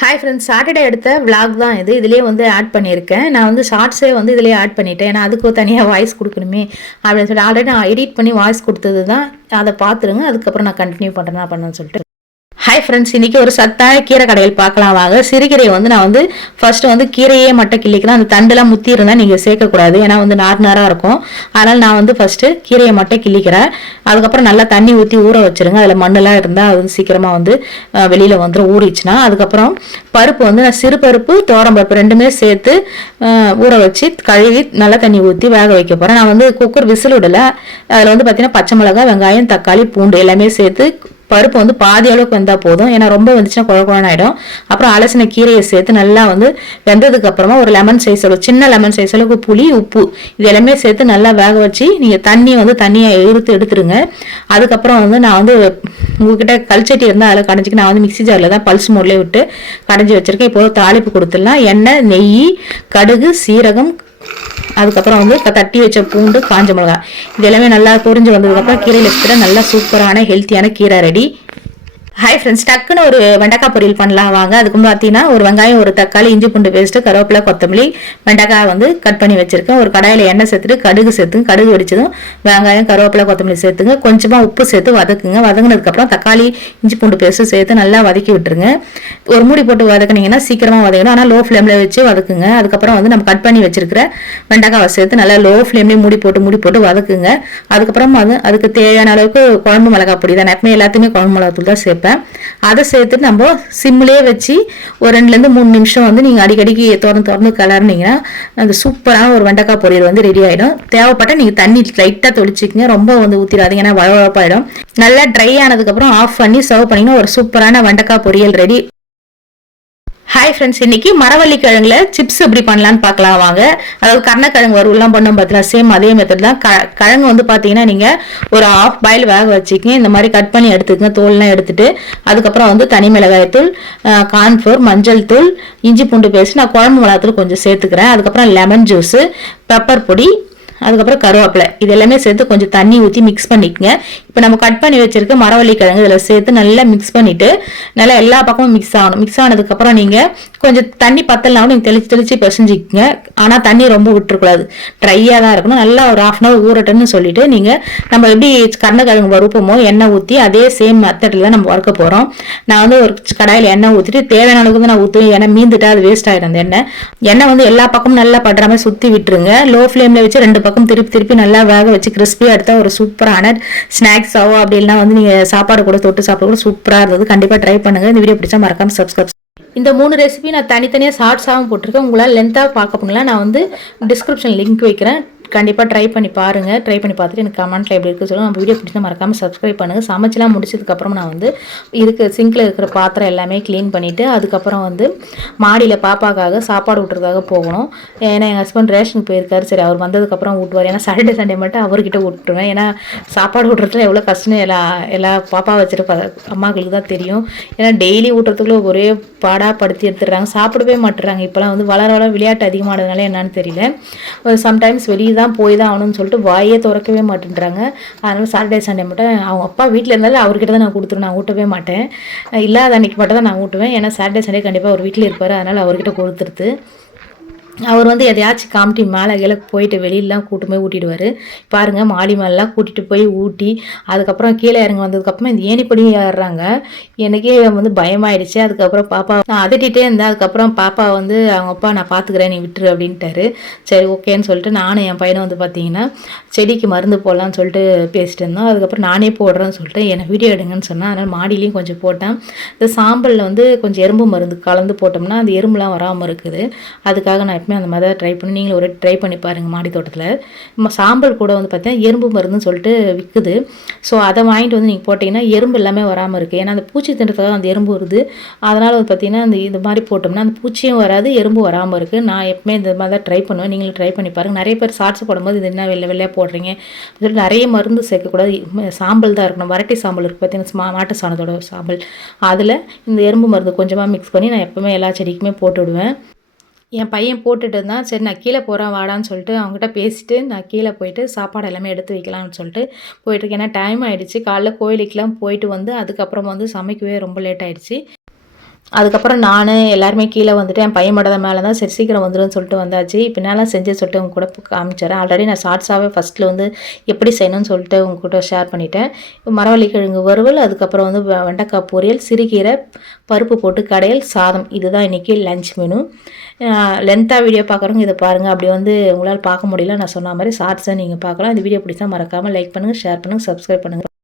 Hi friends, Saturday எடுத்த vlog தான் இது. இதிலே வந்து ஆட் பண்ணியிருக்கேன். நான் வந்து ஷார்ட்ஸே வந்து இதிலே ஆட் பண்ணிட்டேன். ஏன்னா அதுக்கு தனியாக வாய்ஸ் கொடுக்கணுமே அப்படின்னு சொல்லிட்டு ஆல்ரெடி நான் எடிட் பண்ணி வாய்ஸ் கொடுத்தது தான். அதை பார்த்துருங்க. அதுக்கப்புறம் நான் கண்டினியூ பண்ணுறேன்னு சொல்லிட்டு. ஹாய் ஃப்ரெண்ட்ஸ், இன்றைக்கி ஒரு சத்தான கீரை கடையில் பார்க்கலாம் வாங்க. சிறுகீரையை வந்து நான் வந்து ஃபர்ஸ்ட் வந்து கீரையே மட்டும் கிள்ளிக்கிறேன். அந்த தண்டெல்லாம் முத்தி இருந்தால் நீங்கள் சேர்க்கக்கூடாது, ஏன்னா வந்து நாராக இருக்கும். அதனால் நான் வந்து ஃபர்ஸ்ட்டு கீரையை மட்டும் கிள்ளிக்கிறேன். அதுக்கப்புறம் நல்லா தண்ணி ஊற்றி ஊற வச்சுருங்க. அதில் மண்ணெல்லாம் இருந்தால் அது வந்து சீக்கிரமாக வந்து வெளியில் வந்துடும் ஊறிச்சுன்னா. அதுக்கப்புறம் பருப்பு வந்து நான் சிறு பருப்பு தோரம் பருப்பு ரெண்டுமே சேர்த்து ஊற வச்சு கழுவி நல்லா தண்ணி ஊற்றி வேக வைக்க போகிறேன். நான் வந்து குக்கர் விசில் விடலை. அதில் வந்து பார்த்தீங்கன்னா பச்சை மிளகாய், வெங்காயம், தக்காளி, பூண்டு எல்லாமே சேர்த்து பருப்பு வந்து பாதி அளவுக்கு வெந்தால் போதும். ஏன்னா ரொம்ப வெந்துச்சுன்னா குழகுழன்னு ஆகிடும். அப்புறம் அலசின கீரையை சேர்த்து நல்லா வந்து வெந்ததுக்கு அப்புறமா ஒரு லெமன் சைஸ் அளவு, சின்ன லெமன் சைஸ் அளவுக்கு புளி, உப்பு இது எல்லாமே சேர்த்து நல்லா வேக வச்சு நீங்கள் தண்ணியை எடுத்துருங்க. அதுக்கப்புறம் வந்து நான் வந்து உங்ககிட்ட கல்ச்சட்டி இருந்தால் அதில் கடைஞ்சிக்கு நான் வந்து மிக்சி ஜாரில் தான் பல்ஸ் மோட்லேயே விட்டு கடைஞ்சி வச்சுருக்கேன். இப்போ தாளிப்பு கொடுத்துடலாம். எண்ணெய், நெய், கடுகு, சீரகம், அதுக்கப்புறம் வந்து தட்டி வச்ச பூண்டு, காஞ்ச மிளகாய் இது எல்லாமே நல்லா பொரிஞ்சு வந்ததுக்கப்புறம் கீரையில் வச்சுக்கிட்ட நல்லா சூப்பரான ஹெல்த்தியான கீரை ரெடி. ஹாய் ஃப்ரெண்ட்ஸ், டக்குன்னு ஒரு வெண்டைக்காய் பொரியல் பண்ணலாம் வாங்க. அதுக்கு பார்த்தீங்கன்னா ஒரு வெங்காயம், ஒரு தக்காளி, இஞ்சி பூண்டு பேஸ்ட்டு, கருவேப்பிலை, கொத்தமல்லி, வெண்டைக்காய் வந்து கட் பண்ணி வச்சுருக்கேன். ஒரு கடாயில் எண்ணெய் சேர்த்துட்டு கடுகு சேர்த்துங்க. கடுகு வெடிச்சதும் வெங்காயம், கருவேப்பிலை, கொத்தமல்லி சேர்த்துங்க. கொஞ்சமாக உப்பு சேர்த்து வதக்குங்க. வதங்கினதுக்கப்புறம் தக்காளி, இஞ்சி பூண்டு பேஸ்ட்டு சேர்த்து நல்லா வதக்கி விட்டுருங்க. ஒரு மூடி போட்டு வதக்குனீங்கன்னா சீக்கிரமாக வதக்கணும். ஆனால் லோ ஃப்ளேமில் வச்சு வதக்குங்க. அதுக்கப்புறம் வந்து நம்ம கட் பண்ணி வச்சிருக்கிற வெண்டைக்காவை சேர்த்து நல்லா லோ ஃப்ளேம்லேயே மூடி போட்டு வதக்குங்க. அதுக்கப்புறம் அதுக்கு தேவையான அளவுக்கு குழம்பு மிளகாய் பொடி தான். எப்பவுமே எல்லாத்தையுமே குழம்பு மிளகாத்தூள் தான் சேர்ப்பேன். அதை சேர்த்துட்டு நம்ம சிம்லேயே வச்சு ஒரு 2-3 நிமிஷம் வந்து நீங்கள் அடிக்கடிக்கு திறந்து கிளறினீங்கன்னா அந்த சூப்பரான ஒரு வெண்டைக்காய் பொரியல் வந்து ரெடி ஆகிடும். தேவைப்பட்ட நீங்கள் தண்ணி லைட்டாக தொளிச்சிக்கங்க, ரொம்ப வந்து ஊற்றிடாதீங்க, ஏன்னா வளவளப்பாயிடும். நல்லா ட்ரை ஆனதுக்கப்புறம் ஆஃப் பண்ணி சர்வ் பண்ணிங்கன்னா ஒரு சூப்பரான வெண்டைக்காய் பொரியல் ரெடி. ஹாய் ஃப்ரெண்ட்ஸ், இன்னைக்கு மரவள்ளி கிழங்குல சிப்ஸ் எப்படி பண்ணலான்னு பார்க்கலாம் வாங்க. அதாவது கருணக்கிழங்கு வறுவலாம் பண்ணோம் பார்த்தீங்கன்னா சேம் அதே மெத்தட் தான். கிழங்கு வந்து பார்த்தீங்கன்னா நீங்கள் ஒரு ஆஃப் பாயில் வேக வச்சுக்கிங்க. இந்த மாதிரி கட் பண்ணி எடுத்துக்கங்க, தோல்லாம் எடுத்துட்டு. அதுக்கப்புறம் வந்து தனி மிளகாய் தூள், கார்ன்ஃப்ளோர், மஞ்சள் தூள், இஞ்சி பூண்டு பேஸ்ட், நான் குழம்பு மிளகாத்தூள் கொஞ்சம் சேர்த்துக்கிறேன். அதுக்கப்புறம் லெமன் ஜூஸு, பெப்பர் பொடி, அதுக்கப்புறம் கருவேப்பிலை இது எல்லாமே சேர்த்து கொஞ்சம் தண்ணி ஊற்றி மிக்ஸ் பண்ணிக்கங்க. இப்போ நம்ம கட் பண்ணி வச்சிருக்க மரவள்ளி கிழங்கு இதில் சேர்த்து நல்லா மிக்ஸ் பண்ணிவிட்டு நல்லா எல்லா பக்கமும் மிக்ஸ் ஆகணும். மிக்ஸ் ஆனதுக்கப்புறம் நீங்கள் கொஞ்சம் தண்ணி பத்தலாம் நீங்கள் தெளிச்சு பிசைஞ்சிக்கங்க. ஆனால் தண்ணி ரொம்ப விட்டுறக்கூடாது, ட்ரையாக தான் இருக்கணும். நல்லா ஒரு 1/2 hour ஊறட்டுன்னு சொல்லிட்டு நீங்கள் நம்ம எப்படி கருணக்கிழங்கு வறுப்போமோ எண்ணெய் ஊற்றி அதே சேம் மெத்தடில் தான் நம்ம வறுக்க போகிறோம். நான் வந்து ஒரு கடாயில் எண்ணெய் ஊற்றிட்டு தேவையான அளவுக்கு வந்து நான் ஊற்றுவேன். எண்ணெய் மீந்துட்டா அது வேஸ்ட் ஆகிடும். அந்த எண்ணெய் வந்து எல்லா பக்கமும் நல்லா படுற மாதிரி சுற்றி விட்டுருங்க. லோ ஃப்ளேமில் வச்சு 2 பக்கம் திருப்பி நல்லா வேக வச்சு கிறிஸ்பியாக எடுத்தால் ஒரு சூப்பரான ஸ்நாக்ஸ் ஆகும். அப்படி இல்லைனா வந்து நீங்கள் சாப்பாடு கூட தொட்டு சாப்பிட கூட சூப்பராக இருந்தது. கண்டிப்பாக ட்ரை பண்ணுங்கள். இந்த வீடியோ பிடிச்சா மறக்காம சப்ஸ்கிரைப். இந்த 3 ரெசிபி நான் தனித்தனியாக ஷார்ட்ஸாகவும் போட்டிருக்கேன். உங்களால் லென்த்தாக பார்க்க போனீங்களா நான் வந்து டிஸ்கிரிப்ஷன் லிங்க் வைக்கிறேன். கண்டிப்பாக ட்ரை பண்ணி பாருங்கள். ட்ரை பண்ணி பார்த்துட்டு எனக்கு கமெண்ட்டில் எப்படி இருக்குது சொல்லுங்கள். நம்ம வீடியோ பிடிச்சா மறக்காமல் சப்ஸ்கிரைப் பண்ணுங்கள். சமைச்சலாம் முடிச்சதுக்கப்புறம் நான் வந்து சிங்கில் இருக்கிற பாத்திரம் எல்லாமே க்ளீன் பண்ணிவிட்டு அதுக்கப்புறம் வந்து மாடியில் பாப்பாக்காக சாப்பாடு விட்டுறதுக்காக போகணும். ஏன்னா எங்கள் ஹஸ்பண்ட் ரேஷனுக்கு போயிருக்காரு. சரி, அவர் வந்ததுக்கப்புறம் ஊட்டுவார். ஏன்னா சாட்டர்டே சண்டே மட்டும் அவர்கிட்ட விட்டுருவேன். ஏன்னா சாப்பாடு விட்டுறதுல எவ்வளோ கஷ்டம் எல்லா பாப்பா வச்சுருப்ப அம்மாக்களுக்கு தான் தெரியும். ஏன்னா டெய்லி ஊட்டுறதுக்குள்ள ஒரே படுத்தி எடுத்துடுறாங்க, சாப்பிடவே மாட்டுறாங்க. இப்போலாம் வந்து வளர விளையாட்டு அதிகமானதுனால என்னன்னு தெரியல. சம்டைம்ஸ் வெளியே தான் போய் தான் ஆகணும்னு சொல்லிட்டு வாயே திறக்கவே மாட்டேன்றாங்க. அதனால் சாட்டர்டே சண்டே மட்டும் அவங்க அப்பா வீட்டில் இருந்தாலும் அவர்கிட்ட தான் நான் கொடுத்துருவேன். நான் ஊட்டவே மாட்டேன். இல்லாத அன்றைக்கி மட்டும் தான் நான் ஊட்டுவேன். ஏன்னா சாட்டர்டே சண்டே கண்டிப்பாக அவர் வீட்டில் இருப்பார். அதனால் அவர்கிட்ட கொடுத்துருது. அவர் வந்து எதையாச்சும் காமிட்டி மேலே கீழே போயிட்டு வெளியிலலாம் கூட்டு போய் ஊட்டிடுவார். பாருங்கள், மாடி மேலாம் கூட்டிகிட்டு போய் ஊட்டி அதுக்கப்புறம் கீழே இறங்கி வந்ததுக்கப்புறம் இந்த ஏணிப்படி ஏறுறாங்க. எனக்கே வந்து பயமாயிடுச்சு. அதுக்கப்புறம் பாப்பா நான் அதட்டிகிட்டே இருந்தேன். அதுக்கப்புறம் பாப்பா வந்து அவங்க அப்பா நான் பார்த்துக்கிறேன், நீ விட்டுரு அப்படின்ட்டாரு. சரி ஓகேன்னு சொல்லிட்டு நானும் என் பையனை வந்து பார்த்தீங்கன்னா செடிக்கு மருந்து போடலான்னு சொல்லிட்டு பேசிட்டு இருந்தோம். அதுக்கப்புறம் நானே போடுறேன்னு சொல்லிட்டு என்னை வீடியோ எடுங்கன்னு சொன்னேன். அதனால் மாடியிலையும் கொஞ்சம் போட்டேன். இந்த சாம்பலில் வந்து கொஞ்சம் எறும்பு மருந்து கலந்து போட்டோம்னா அந்த எறும்புலாம் வராமல் இருக்குது. அதுக்காக நான் அந்த மாதிரி ட்ரை பண்ணி நீங்களும் ஒரு ட்ரை பண்ணி பாருங்கள். மாடி தோட்டத்தில் நம்ம சாம்பல் கூட வந்து பார்த்தீங்கன்னா எறும்பு மருந்துன்னு சொல்லிட்டு விற்குது. ஸோ அதை வாங்கிட்டு வந்து நீங்கள் போட்டிங்கன்னா எறும்பு எல்லாமே வராமல் இருக்குது. ஏன்னா அந்த பூச்சி தின்றதுக்காக அந்த எறும்பு வருது. அதனால் வந்து பார்த்தீங்கன்னா இந்த மாதிரி போட்டோம்னா அந்த பூச்சியும் வராது, எறும்பு வராமல் இருக்குது. நான் எப்பவுமே இந்த மாதிரி தான் ட்ரை பண்ணுவேன். நீங்களும் ட்ரை பண்ணி பாருங்கள். நிறைய பேர் ஷார்ட்ஸ் போடும்போது இது என்ன வெள்ளையாக போடுறீங்க, நிறைய மருந்து சேர்க்கக்கூடாது, சாம்பல் தான் இருக்கணும். வரட்டி சாம்பல் இருக்குது பார்த்தீங்கன்னா, மாட்டு சாணத்தோட சாம்பல், அதில் இந்த எறும்பு மருந்து கொஞ்சமாக மிக்ஸ் பண்ணி நான் எப்பவுமே எல்லா செடிக்குமே போட்டு விடுவேன். என் பையன் போட்டுட்டு இருந்தான். சரி நான் கீழே போகிறேன் வாடான்னு சொல்லிட்டு அவங்ககிட்ட பேசிட்டு நான் கீழே போயிட்டு சாப்பாடு எல்லாமே எடுத்து வைக்கலாம்னு சொல்லிட்டு போயிட்டுருக்கேன். ஏன்னா டைம் ஆகிடுச்சு. காலைல கோயிலுக்கெலாம் போயிட்டு வந்து அதுக்கப்புறம் வந்து சமைக்கவே ரொம்ப லேட் ஆகிடுச்சு. அதுக்கப்புறம் நான் எல்லாருமே கீழே வந்துட்டு என் பையன் மட்டும் தான் மேலே தான் சரி சீக்கிரம் வந்துடும்னு சொல்லிட்டு வந்தாச்சு. இப்போ என்னெல்லாம் செஞ்சு சொல்லிட்டு உங்க கூட காமிச்சிடறேன். ஆல்ரெடி நான் ஷார்ட்ஸாகவே ஃபஸ்ட்டில் வந்து எப்படி செய்யணும்னு சொல்லிட்டு உங்க கூட ஷேர் பண்ணிட்டேன். மரவள்ளி கிழங்கு வறுவல், அதுக்கப்புறம் வந்து வெண்டைக்காய் பொரியல், சிறுகீரை, பருப்பு போட்டு கடையல், சாதம். இதுதான் இன்றைக்கி லஞ்ச் மெனு. லென்த்தாக வீடியோ பார்க்குறவங்க இதை பாருங்கள். அப்படி வந்து உங்களால் பார்க்க முடியல நான் சொன்ன மாதிரி ஷார்ட்ஸை நீங்கள் பார்க்கலாம். இந்த வீடியோ பிடிச்சா மறக்காமல் லைக் பண்ணுங்கள், ஷேர் பண்ணுங்கள், சப்ஸ்கிரைப் பண்ணுங்கள்.